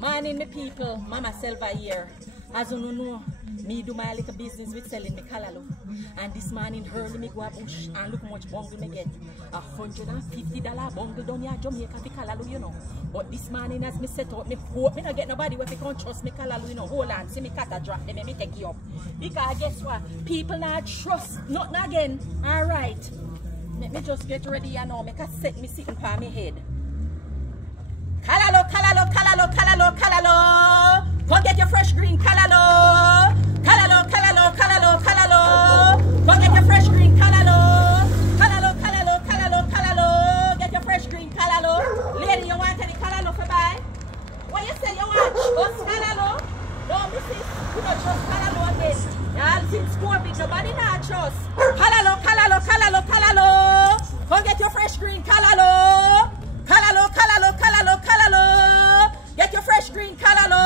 Morning, me people. Mama Selva here. As you know, me do my little business with selling me callalo. And this morning, early me go a bush and look how much bungle me get. $150 bungle down here in Jamaica for callalo, you know. But this morning, as me set out, me hope me not get nobody where they can't trust me callalo, you know. Hold on, see me cat a drop, then me take you up. Because guess what? People not trust nothing again. Alright. Let me just get ready, you know. Make a set me sitting on my head. Callalo, callalo, callalo, callalo, callalo. Go get your fresh green callalo. Callalo, callalo, callalo, callalo. Go get your fresh green callalo. Callalo, callalo, callalo, callalo. Get your fresh green callalo. Lady, you want any callalo for buy? What you say you want? Just callalo? No, missus, you don't trust callalo again. Y'all since COVID, nobody not trust. Callalo, callalo, callalo, callalo. Go get your fresh green callalo. Callalo, callalo, callalo, callalo. Get your fresh green callalo.